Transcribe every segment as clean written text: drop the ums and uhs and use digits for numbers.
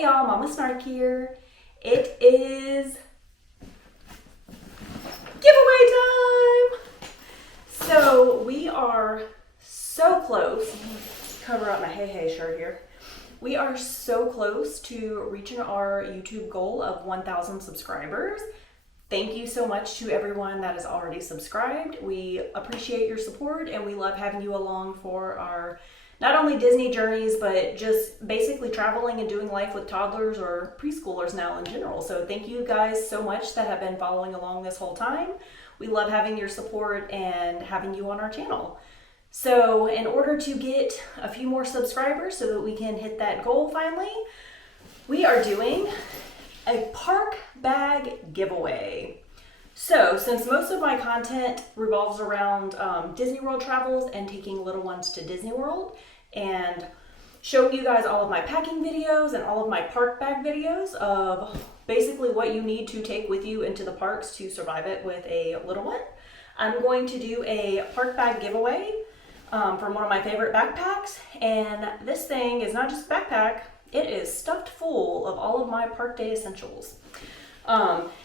Hey y'all, Mama Snark here. It is giveaway time! So we are so close. Let me cover up my Hey Hey shirt here. We are so close to reaching our YouTube goal of 1,000 subscribers. Thank you so much to everyone that is already subscribed. We appreciate your support and we love having you along for our not only Disney journeys, but just basically traveling and doing life with toddlers or preschoolers now in general. So thank you guys so much that have been following along this whole time. We love having your support and having you on our channel. So in order to get a few more subscribers so that we can hit that goal finally, we are doing a park bag giveaway. So since most of my content revolves around Disney World travels and taking little ones to Disney World and showing you guys all of my packing videos and all of my park bag videos of basically what you need to take with you into the parks to survive it with a little one, I'm going to do a park bag giveaway from one of my favorite backpacks. And this thing is not just a backpack, it is stuffed full of all of my park day essentials.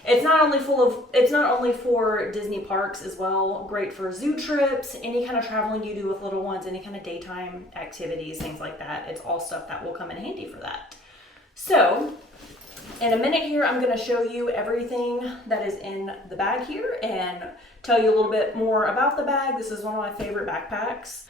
It's not only for Disney parks as well, great for zoo trips, any kind of traveling you do with little ones, any kind of daytime activities, things like that. It's all stuff that will come in handy for that. So in a minute here, I'm going to show you everything that is in the bag here and tell you a little bit more about the bag. This is one of my favorite backpacks.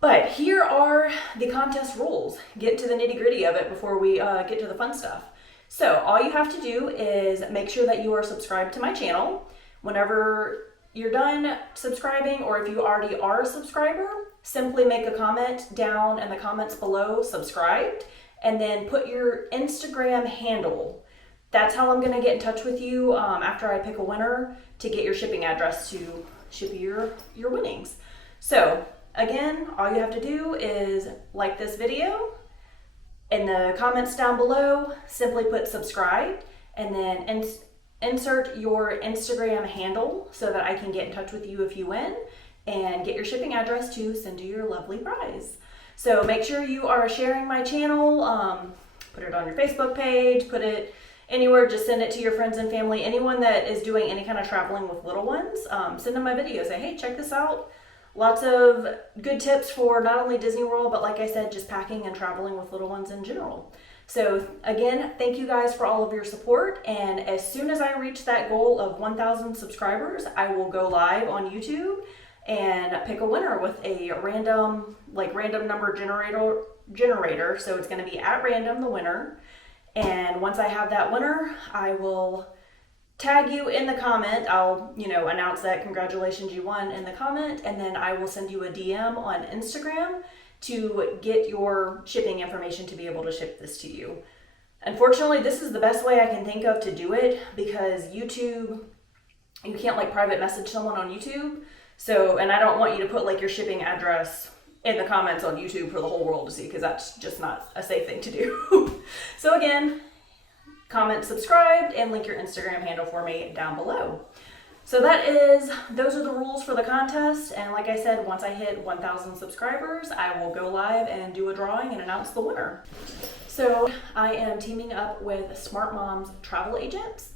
But here are the contest rules. Get to the nitty gritty of it before we get to the fun stuff. So all you have to do is make sure that you are subscribed to my channel. Whenever you're done subscribing, or if you already are a subscriber, simply make a comment down in the comments below, subscribed, and then put your Instagram handle. That's how I'm gonna get in touch with you after I pick a winner to get your shipping address to ship your winnings. So again, all you have to do is like this video. In the comments down below, simply put subscribed and then insert your Instagram handle so that I can get in touch with you if you win and get your shipping address to send you your lovely prize. So make sure you are sharing my channel, put it on your Facebook page, put it anywhere, just send it to your friends and family. Anyone that is doing any kind of traveling with little ones, send them my video. Say, hey, check this out. Lots of good tips for not only Disney World, but like I said, just packing and traveling with little ones in general. So again, thank you guys for all of your support. And as soon as I reach that goal of 1,000 subscribers, I will go live on YouTube and pick a winner with a random number generator. So it's going to be at random, the winner. And once I have that winner, I will tag you in the comment. I'll, announce that congratulations, you won in the comment, and then I will send you a DM on Instagram to get your shipping information to be able to ship this to you. Unfortunately, this is the best way I can think of to do it because YouTube, you can't private message someone on YouTube. So, and I don't want you to put your shipping address in the comments on YouTube for the whole world to see because that's just not a safe thing to do. So again, comment subscribed and link your Instagram handle for me down below. So those are the rules for the contest. And like I said, once I hit 1,000 subscribers, I will go live and do a drawing and announce the winner. So I am teaming up with Smart Moms Travel Agents.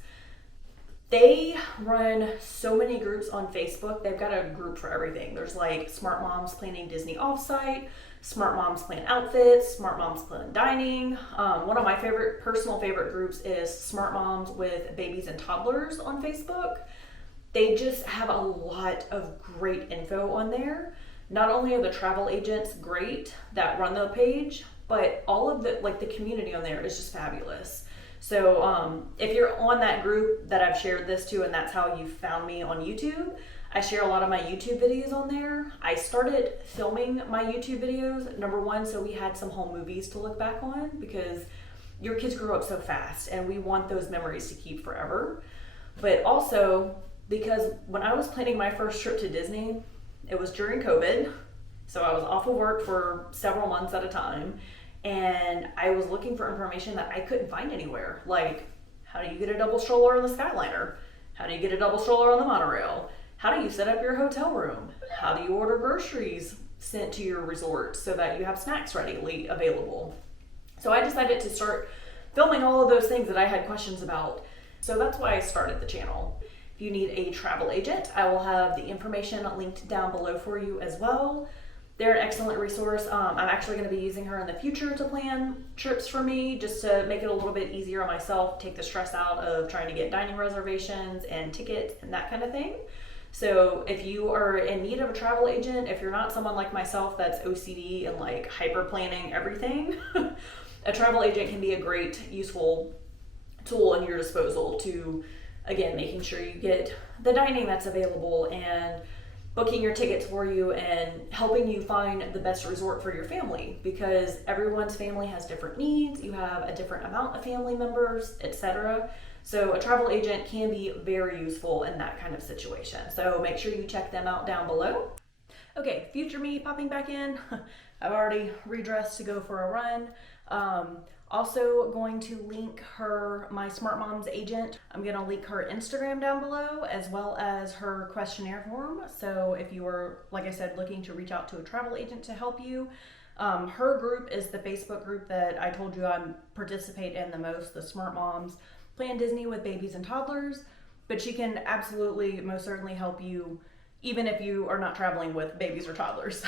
They run so many groups on Facebook. They've got a group for everything. There's Smart Moms Planning Disney Offsite, Smart Moms Plan Outfits, Smart Moms Plan Dining. One of my personal favorite groups is Smart Moms with Babies and Toddlers on Facebook. They just have a lot of great info on there. Not only are the travel agents great that run the page, but all of the community on there is just fabulous. So if you're on that group that I've shared this to and that's how you found me on YouTube, I share a lot of my YouTube videos on there. I started filming my YouTube videos, number one, so we had some home movies to look back on because your kids grow up so fast and we want those memories to keep forever. But also because when I was planning my first trip to Disney, it was during COVID. So I was off of work for several months at a time. And I was looking for information that I couldn't find anywhere. Like, how do you get a double stroller on the Skyliner? How do you get a double stroller on the monorail? How do you set up your hotel room? How do you order groceries sent to your resort so that you have snacks readily available? So I decided to start filming all of those things that I had questions about. So that's why I started the channel. If you need a travel agent, I will have the information linked down below for you as well. They're an excellent resource. I'm actually going to be using her in the future to plan trips for me, just to make it a little bit easier on myself, take the stress out of trying to get dining reservations and tickets and that kind of thing. So if you are in need of a travel agent, if you're not someone like myself that's OCD and like hyper planning everything, a travel agent can be a great, useful tool in your disposal to, again, making sure you get the dining that's available and booking your tickets for you and helping you find the best resort for your family, because everyone's family has different needs. You have a different amount of family members, etc. So a travel agent can be very useful in that kind of situation. So make sure you check them out down below. Okay, future me popping back in. I've already redressed to go for a run. Also going to link my Smart Moms agent. I'm gonna link her Instagram down below as well as her questionnaire form. So if you are, like I said, looking to reach out to a travel agent to help you, her group is the Facebook group that I told you I participate in the most, the Smart Moms Plan Disney with Babies and Toddlers. But she can absolutely, most certainly help you even if you are not traveling with babies or toddlers.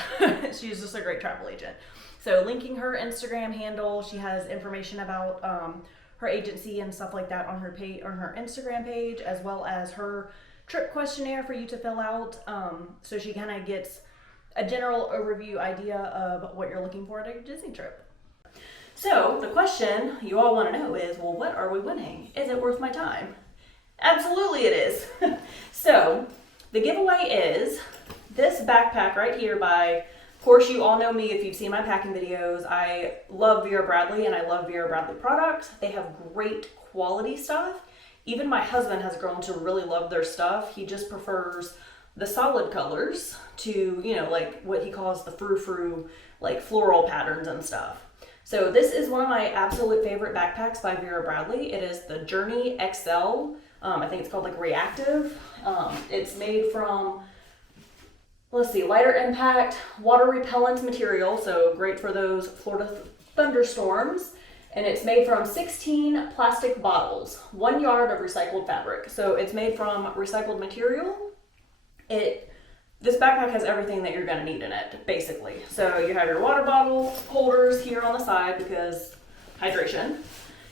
She's just a great travel agent. So linking her Instagram handle, she has information about her agency and stuff like that on her page, on her Instagram page, as well as her trip questionnaire for you to fill out. So she kind of gets a general overview idea of what you're looking for at your Disney trip. So the question you all want to know is, well, what are we winning? Is it worth my time? Absolutely it is. So the giveaway is this backpack right here by, of course, you all know me if you've seen my packing videos. I love Vera Bradley and I love Vera Bradley products. They have great quality stuff. Even my husband has grown to really love their stuff. He just prefers the solid colors to, you know, like what he calls the frou-frou, like floral patterns and stuff. So this is one of my absolute favorite backpacks by Vera Bradley. It is the Journey XL. I think it's called like Reactive. It's made from, let's see, lighter impact, water repellent material, so great for those Florida thunderstorms. And it's made from 16 plastic bottles, 1 yard of recycled fabric. So it's made from recycled material. This backpack has everything that you're gonna need in it, basically. So you have your water bottle holders here on the side because hydration.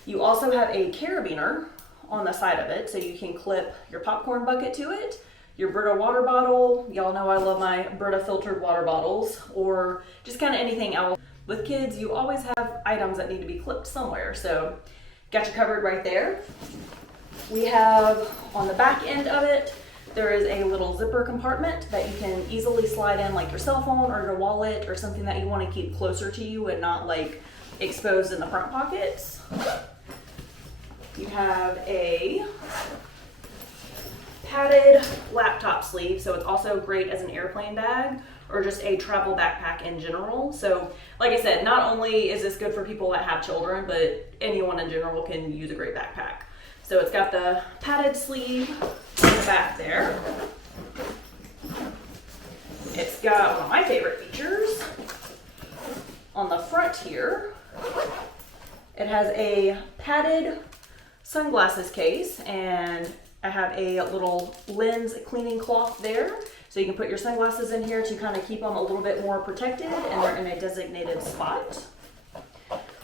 You also have a carabiner on the side of it, so you can clip your popcorn bucket to it, your Brita water bottle. Y'all know I love my Brita filtered water bottles, or just kind of anything else. With kids, you always have items that need to be clipped somewhere, so got you covered right there. We have on the back end of it, there is a little zipper compartment that you can easily slide in, like your cell phone or your wallet or something that you want to keep closer to you and not like exposed in the front pockets. You have a padded laptop sleeve, so it's also great as an airplane bag or just a travel backpack in general. So like I said, not only is this good for people that have children, but anyone in general can use a great backpack. So it's got the padded sleeve in the back there. It's got one of my favorite features on the front here. It has a padded sunglasses case, and I have a little lens cleaning cloth there. So you can put your sunglasses in here to kind of keep them a little bit more protected, and they're in a designated spot.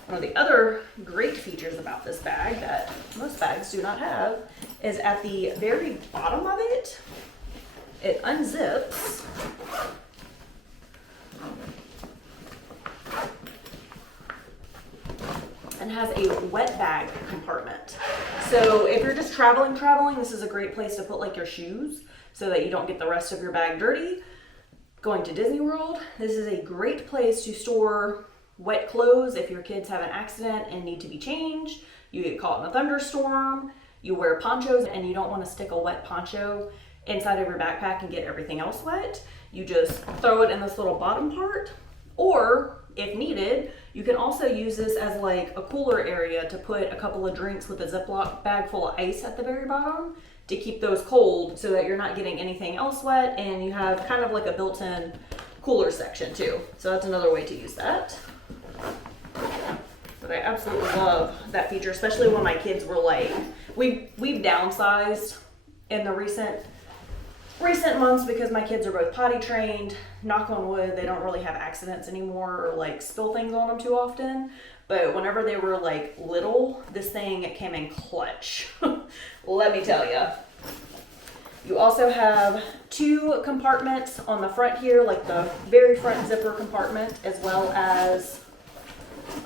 One of the other great features about this bag that most bags do not have is at the very bottom of it, it unzips and has a wet bag compartment. So if you're just traveling, this is a great place to put like your shoes so that you don't get the rest of your bag dirty. Going to Disney World, this is a great place to store wet clothes. If your kids have an accident and need to be changed, you get caught in a thunderstorm, you wear ponchos and you don't want to stick a wet poncho inside of your backpack and get everything else wet. You just throw it in this little bottom part, or if needed, you can also use this as like a cooler area to put a couple of drinks with a Ziploc bag full of ice at the very bottom to keep those cold so that you're not getting anything else wet, and you have kind of like a built-in cooler section too. So that's another way to use that. But I absolutely love that feature, especially when my kids were like, we've downsized in the recent months because my kids are both potty trained. Knock on wood, they don't really have accidents anymore or like spill things on them too often. But whenever they were like little, this thing came in clutch. Let me tell you. You also have 2 compartments on the front here, like the very front zipper compartment, as well as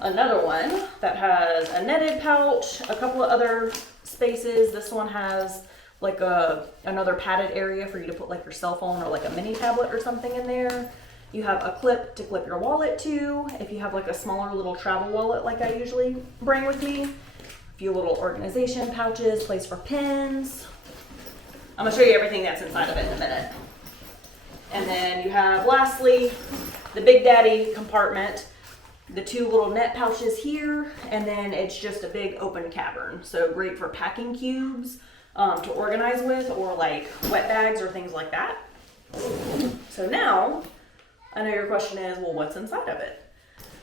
another one that has a netted pouch, a couple of other spaces. This one has like another padded area for you to put like your cell phone or like a mini tablet or something in there. You have a clip to clip your wallet to, if you have like a smaller little travel wallet like I usually bring with me. A few little organization pouches, place for pens. I'm gonna show you everything that's inside of it in a minute. And then you have, lastly, the Big Daddy compartment, the 2 little net pouches here, and then it's just a big open cavern. So great for packing cubes to organize with, or like wet bags or things like that. So now, I know your question is, well, what's inside of it?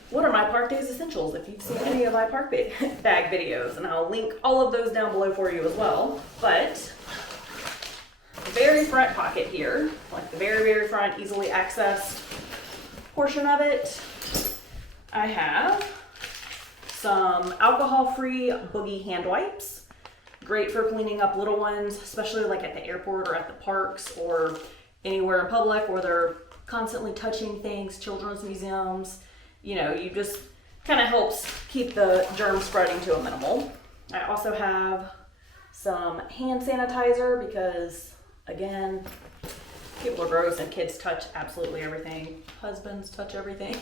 What are my Park Days essentials? If you've seen any of my park bag videos, and I'll link all of those down below for you as well. But the very front pocket here, like the very, very front, easily accessed portion of it, I have some alcohol-free Boogie hand wipes. Great for cleaning up little ones, especially like at the airport or at the parks or anywhere in public where they're constantly touching things, children's museums. You know, you just kind of helps keep the germ spreading to a minimal. I also have some hand sanitizer because, again, people are gross and kids touch absolutely everything. Husbands touch everything.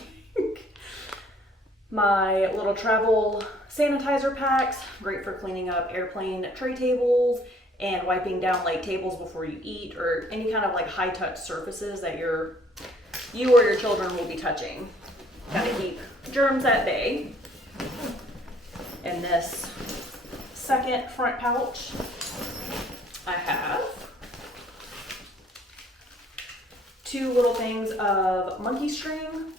My little travel sanitizer packs, great for cleaning up airplane tray tables and wiping down like tables before you eat or any kind of like high touch surfaces that you or your children will be touching. Kind of keep germs at bay. In this second front pouch, I have 2 little things of monkey string.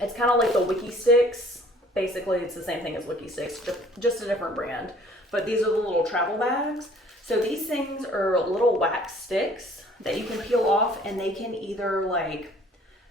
It's kind of like the Wiki Sticks. Basically, it's the same thing as Wiki Sticks, just a different brand. But these are the little travel bags. So these things are little wax sticks that you can peel off, and they can either like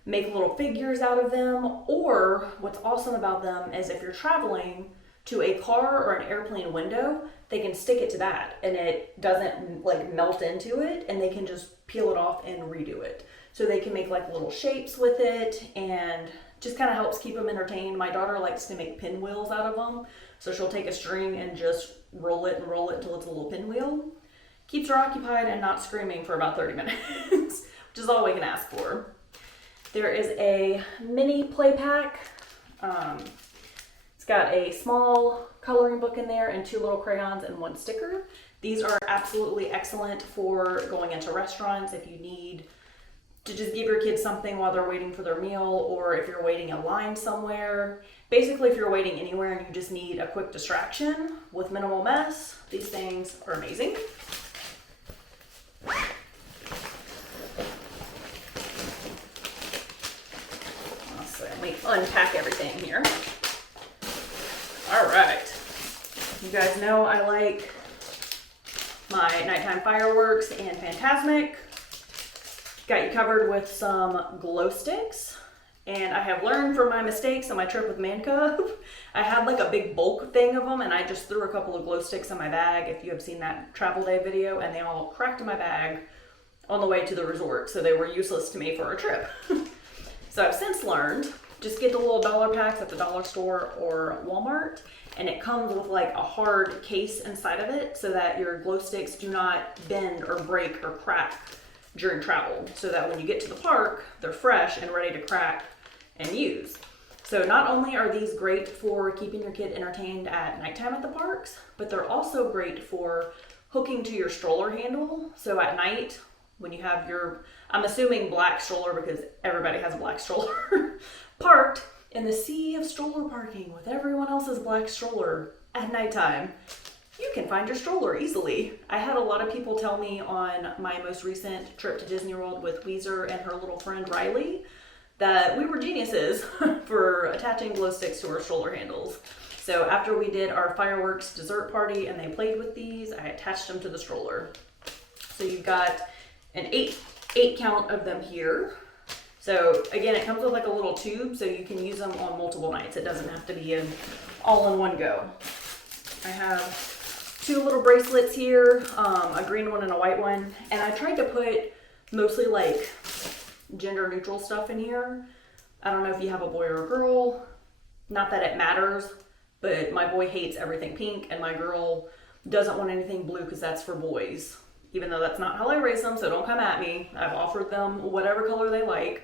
make little figures out of them, or what's awesome about them is if you're traveling to a car or an airplane window, they can stick it to that and it doesn't like melt into it, and they can just peel it off and redo it. So they can make like little shapes with it and just kind of helps keep them entertained. My daughter likes to make pinwheels out of them. So she'll take a string and just roll it until it's a little pinwheel. Keeps her occupied and not screaming for about 30 minutes, which is all we can ask for. There is a mini play pack. It's got a small coloring book in there and 2 little crayons and 1 sticker. These are absolutely excellent for going into restaurants if you need to just give your kids something while they're waiting for their meal, or if you're waiting in line somewhere. Basically, if you're waiting anywhere and you just need a quick distraction with minimal mess, these things are amazing. Let me unpack everything here. All right. You guys know I like my nighttime fireworks and Phantasmic. Got you covered with some glow sticks. And I have learned from my mistakes on my trip with Man Cub. I had like a big bulk thing of them, and I just threw a couple of glow sticks in my bag, if you have seen that travel day video, and they all cracked in my bag on the way to the resort, so they were useless to me for a trip. So I've since learned, just get the little dollar packs at the dollar store or Walmart, and it comes with like a hard case inside of it so that your glow sticks do not bend or break or crack during travel, so that when you get to the park, they're fresh and ready to crack and use. So not only are these great for keeping your kid entertained at nighttime at the parks, but they're also great for hooking to your stroller handle. So at night, when you have your, I'm assuming black stroller because everybody has a black stroller, parked in the sea of stroller parking with everyone else's black stroller at nighttime, you can find your stroller easily. I had a lot of people tell me on my most recent trip to Disney World with Weezer and her little friend Riley that we were geniuses for attaching glow sticks to our stroller handles. So after we did our fireworks dessert party and they played with these, I attached them to the stroller. So you've got an eight count of them here. So again, it comes with like a little tube, so you can use them on multiple nights. It doesn't have to be all in one go. I have 2 little bracelets here, a green one and a white one. And I tried to put mostly like gender neutral stuff in here. I don't know if you have a boy or a girl. Not that it matters, but my boy hates everything pink and my girl doesn't want anything blue because that's for boys. Even though that's not how I raise them, so don't come at me. I've offered them whatever color they like,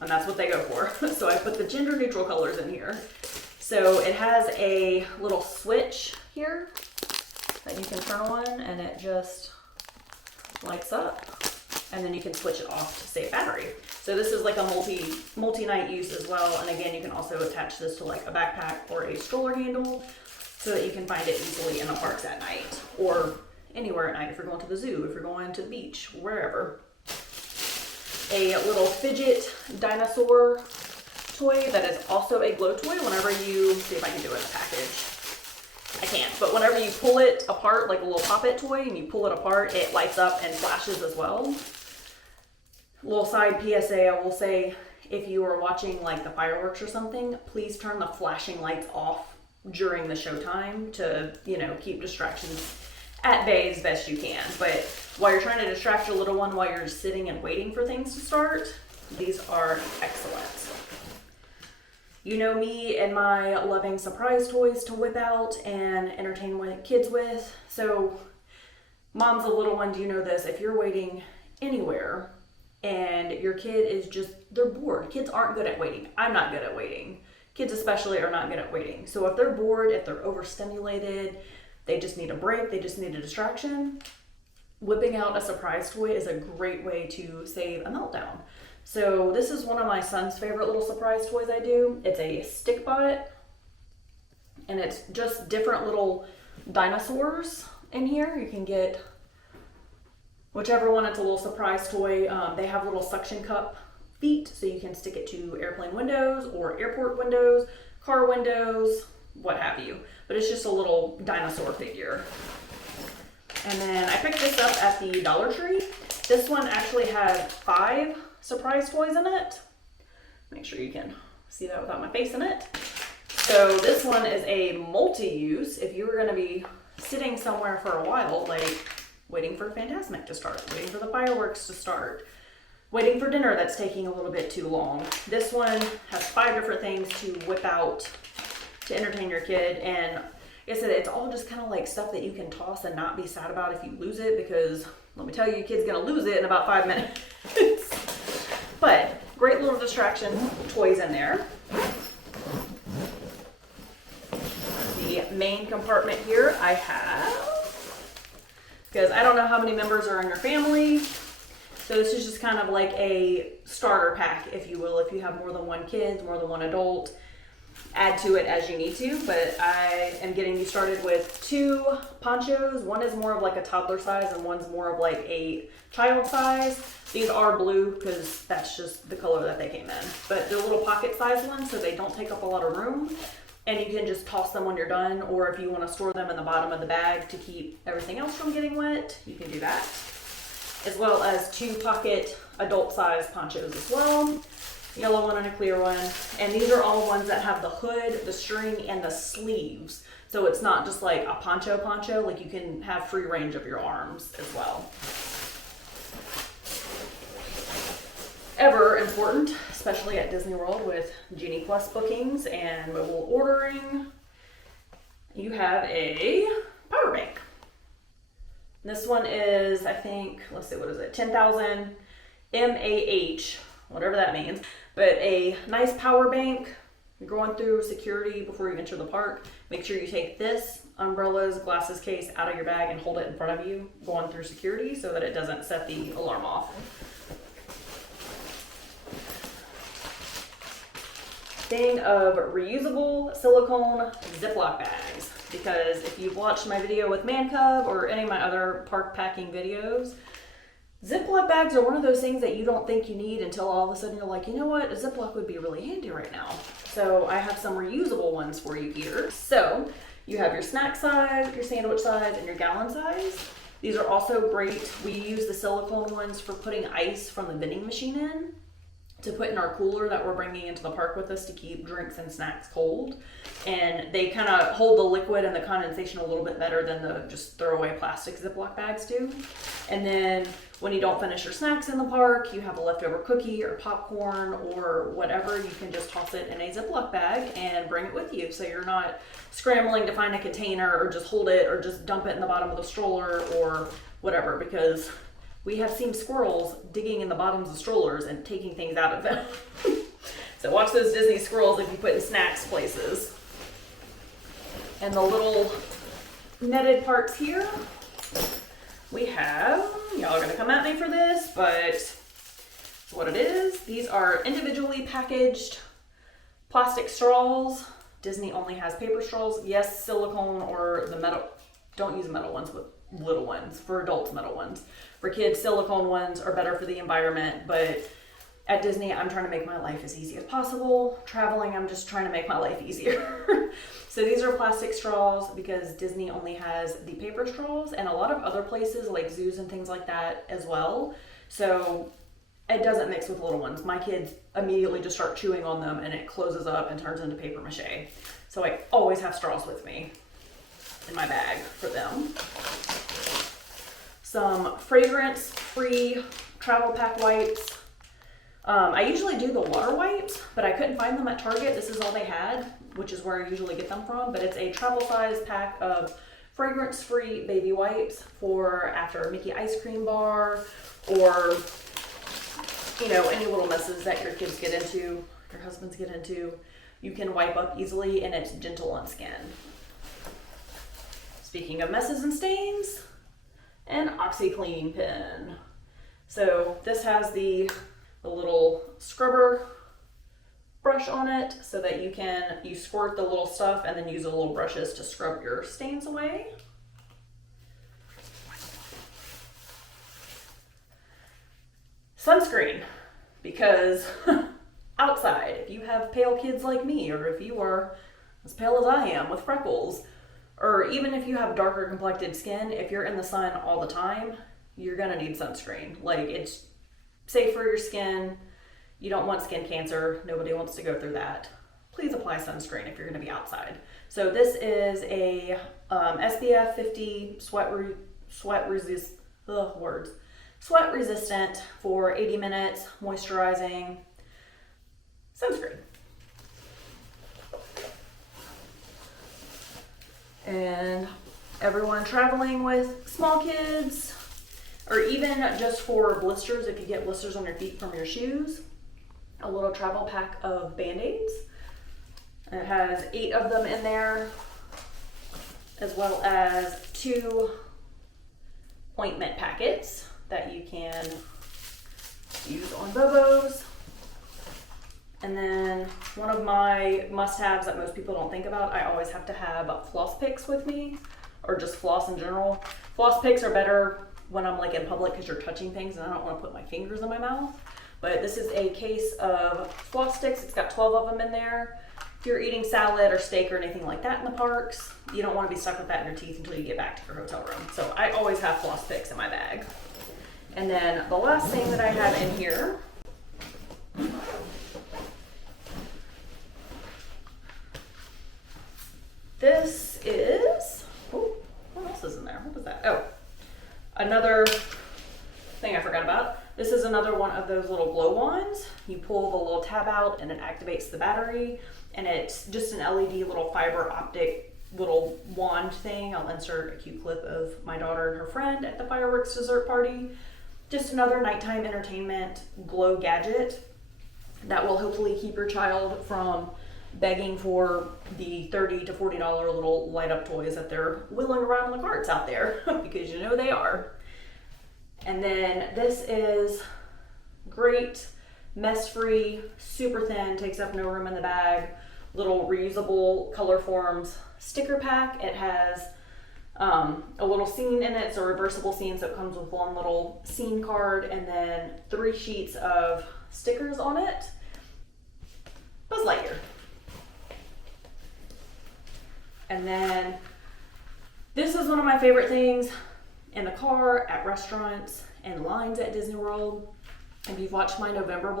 and that's what they go for. So I put the gender neutral colors in here. So it has a little switch here that you can turn on, and it just lights up, and then you can switch it off to save battery. So this is like a multi-night use as well. And again, you can also attach this to like a backpack or a stroller handle so that you can find it easily in the parks at night or anywhere at night, if you're going to the zoo, if you're going to the beach, wherever. A little fidget dinosaur toy that is also a glow toy. Whenever you, see if I can do it in the package. I can't, but whenever you pull it apart, like a little pop-it toy, and you pull it apart, it lights up and flashes as well. Little side PSA, I will say, if you are watching like the fireworks or something, please turn the flashing lights off during the showtime to, you know, keep distractions at bay as best you can. But while you're trying to distract your little one while you're sitting and waiting for things to start, these are excellent. You know me and my loving surprise toys to whip out and entertain my kids with. So moms of little ones, you know this, if you're waiting anywhere and your kid is just, they're bored. Kids aren't good at waiting. I'm not good at waiting. Kids especially are not good at waiting. So if they're bored, if they're overstimulated, they just need a break, they just need a distraction, whipping out a surprise toy is a great way to save a meltdown. So this is one of my son's favorite little surprise toys I do. It's a stick bot, and it's just different little dinosaurs in here. You can get whichever one. It's a little surprise toy. They have little suction cup feet, so you can stick it to airplane windows or airport windows, car windows, what have you. But it's just a little dinosaur figure. And then I picked this up at the Dollar Tree. This one actually has 5 surprise toys in it. Make sure you can see that without my face in it. So this one is a multi-use. If you were going to be sitting somewhere for a while, like waiting for Fantasmic to start, waiting for the fireworks to start, waiting for dinner that's taking a little bit too long. This one has 5 different things to whip out to entertain your kid. And like I said, it's all just kind of like stuff that you can toss and not be sad about if you lose it, because let me tell you, your kid's gonna lose it in about 5 minutes. But great little distraction toys in there. The main compartment here I have, because I don't know how many members are in your family, so this is just kind of like a starter pack, if you will. If you have more than 1 kid, more than 1 adult, add to it as you need to. But I am getting you started with 2 ponchos. One is more of like a toddler size and one's more of like a child size. These are blue because that's just the color that they came in, but they're little pocket size ones, so they don't take up a lot of room, and you can just toss them when you're done, or if you want to store them in the bottom of the bag to keep everything else from getting wet, you can do that. As well as 2 pocket adult size ponchos as well. Yellow one and a clear one. And these are all ones that have the hood, the string, and the sleeves. So it's not just like a poncho, like you can have free range of your arms as well. Ever important, especially at Disney World with Genie Plus bookings and mobile ordering, you have a power bank. This one is, I think, let's see, what is it? 10,000 mAh, whatever that means. But a nice power bank. You're going through security before you enter the park. Make sure you take this umbrellas, glasses case out of your bag and hold it in front of you going through security so that it doesn't set the alarm off. Thing of reusable silicone Ziploc bags, because if you've watched my video with Man Cub or any of my other park packing videos, Ziploc bags are one of those things that you don't think you need until all of a sudden you're like, you know what, a Ziploc would be really handy right now. So I have some reusable ones for you here. So you have your snack size, your sandwich size, and your gallon size. These are also great. We use the silicone ones for putting ice from the vending machine in to put in our cooler that we're bringing into the park with us to keep drinks and snacks cold. And they kind of hold the liquid and the condensation a little bit better than the just throwaway plastic Ziploc bags do. And then when you don't finish your snacks in the park, you have a leftover cookie or popcorn or whatever, you can just toss it in a Ziploc bag and bring it with you. So you're not scrambling to find a container or just hold it or just dump it in the bottom of the stroller or whatever, because we have seen squirrels digging in the bottoms of strollers and taking things out of them. So watch those Disney squirrels if you put in snacks places. And the little netted parts here, we have, y'all are gonna come at me for this, but it's what it is. These are individually packaged plastic straws. Disney only has paper straws. Yes, silicone or the metal. Don't use metal ones with little ones. For adults, metal ones. For kids, silicone ones are better for the environment, but at Disney, I'm trying to make my life as easy as possible. Traveling, I'm just trying to make my life easier. So these are plastic straws because Disney only has the paper straws, and a lot of other places like zoos and things like that as well. So it doesn't mix with little ones. My kids immediately just start chewing on them and it closes up and turns into paper mache. So I always have straws with me in my bag for them. Some fragrance-free travel pack wipes. I usually do the water wipes, but I couldn't find them at Target. This is all they had, which is where I usually get them from. But it's a travel size pack of fragrance-free baby wipes for after a Mickey ice cream bar or, you know, any little messes that your kids get into, your husbands get into. You can wipe up easily and it's gentle on skin. Speaking of messes and stains, an OxyClean pen. So this has the little scrubber brush on it so that you squirt the little stuff and then use the little brushes to scrub your stains away. Sunscreen, because outside, if you have pale kids like me, or if you are as pale as I am with freckles, or even if you have darker complected skin, if you're in the sun all the time, you're gonna need sunscreen. Like, it's safe for your skin. You don't want skin cancer. Nobody wants to go through that. Please apply sunscreen if you're gonna be outside. So this is a SPF 50 sweat resistant for 80 minutes, moisturizing sunscreen. And everyone traveling with small kids, or even just for blisters, if you get blisters on your feet from your shoes, a little travel pack of Band-Aids. It has 8 of them in there, as well as 2 ointment packets that you can use on Bobos. And then one of my must-haves that most people don't think about, I always have to have floss picks with me, or just floss in general. Floss picks are better when I'm like in public because you're touching things and I don't want to put my fingers in my mouth. But this is a case of floss sticks. It's got 12 of them in there. If you're eating salad or steak or anything like that in the parks, you don't want to be stuck with that in your teeth until you get back to your hotel room. So I always have floss picks in my bag. And then the last thing that I have in here, this is, oh, what else is in there? What was that? Oh, another thing I forgot about. This is another one of those little glow wands. You pull the little tab out and it activates the battery, and it's just an LED little fiber optic little wand thing. I'll insert a cute clip of my daughter and her friend at the fireworks dessert party. Just another nighttime entertainment glow gadget that will hopefully keep your child from begging for the $30 to $40 little light up toys that they're wheeling around in the carts out there, because you know they are. And then this is great, mess-free, super thin, takes up no room in the bag, little reusable Color Forms sticker pack. It has a little scene in it. It's a reversible scene, so it comes with one little scene card and then 3 sheets of stickers on it. Buzz Lightyear. And then this is one of my favorite things in the car, at restaurants, and lines at Disney World. If you've watched my November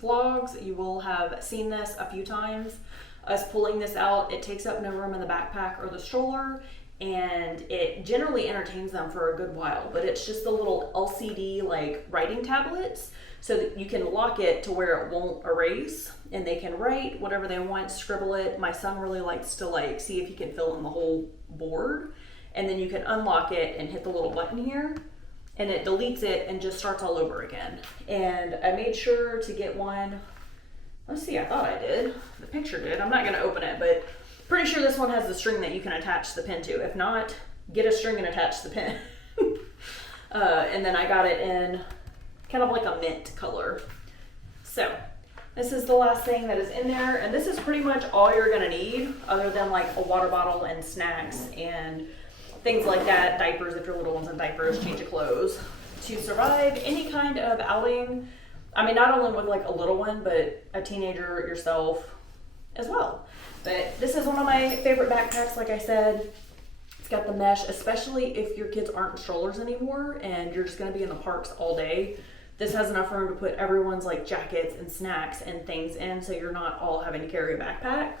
vlogs, you will have seen this a few times. Us pulling this out, it takes up no room in the backpack or the stroller, and it generally entertains them for a good while. But it's just the little LCD like writing tablets, so that you can lock it to where it won't erase, and they can write whatever they want, scribble it. My son really likes to like see if he can fill in the whole board, and then you can unlock it and hit the little button here, and it deletes it and just starts all over again. And I made sure to get one. Let's see, I thought I did. The picture did. I'm not going to open it, but pretty sure this one has the string that you can attach the pin to. If not, get a string and attach the pin. And then I got it in kind of like a mint color. So this is the last thing that is in there, and this is pretty much all you're going to need, other than like a water bottle and snacks and things like that, diapers if your little one's in diapers, change of clothes, to survive any kind of outing. I mean, not only with like a little one, but a teenager, yourself as well. But this is one of my favorite backpacks, like I said. It's got the mesh, especially if your kids aren't in strollers anymore and you're just gonna be in the parks all day. This has enough room to put everyone's like jackets and snacks and things in, so you're not all having to carry a backpack.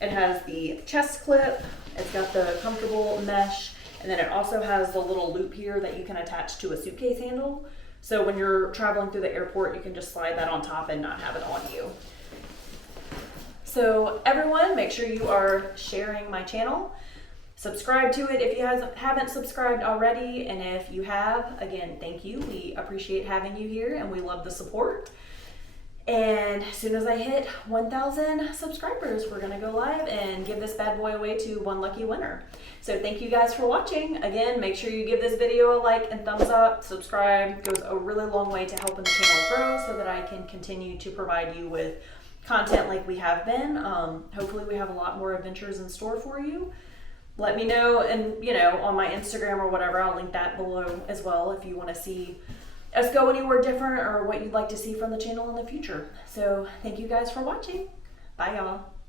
It has the chest clip, it's got the comfortable mesh, and then it also has the little loop here that you can attach to a suitcase handle. So when you're traveling through the airport, you can just slide that on top and not have it on you. So everyone, make sure you are sharing my channel. Subscribe to it if you haven't subscribed already. And if you have, again, thank you. We appreciate having you here and we love the support. And as soon as I hit 1,000 subscribers, we're gonna go live and give this bad boy away to one lucky winner. So thank you guys for watching. Again, make sure you give this video a like and thumbs up. Subscribe. It goes a really long way to helping the channel grow so that I can continue to provide you with content like we have been. Hopefully we have a lot more adventures in store for you. Let me know, and on my Instagram or whatever, I'll link that below as well if you want to see us go anywhere different or what you'd like to see from the channel in the future. So thank you guys for watching. Bye y'all.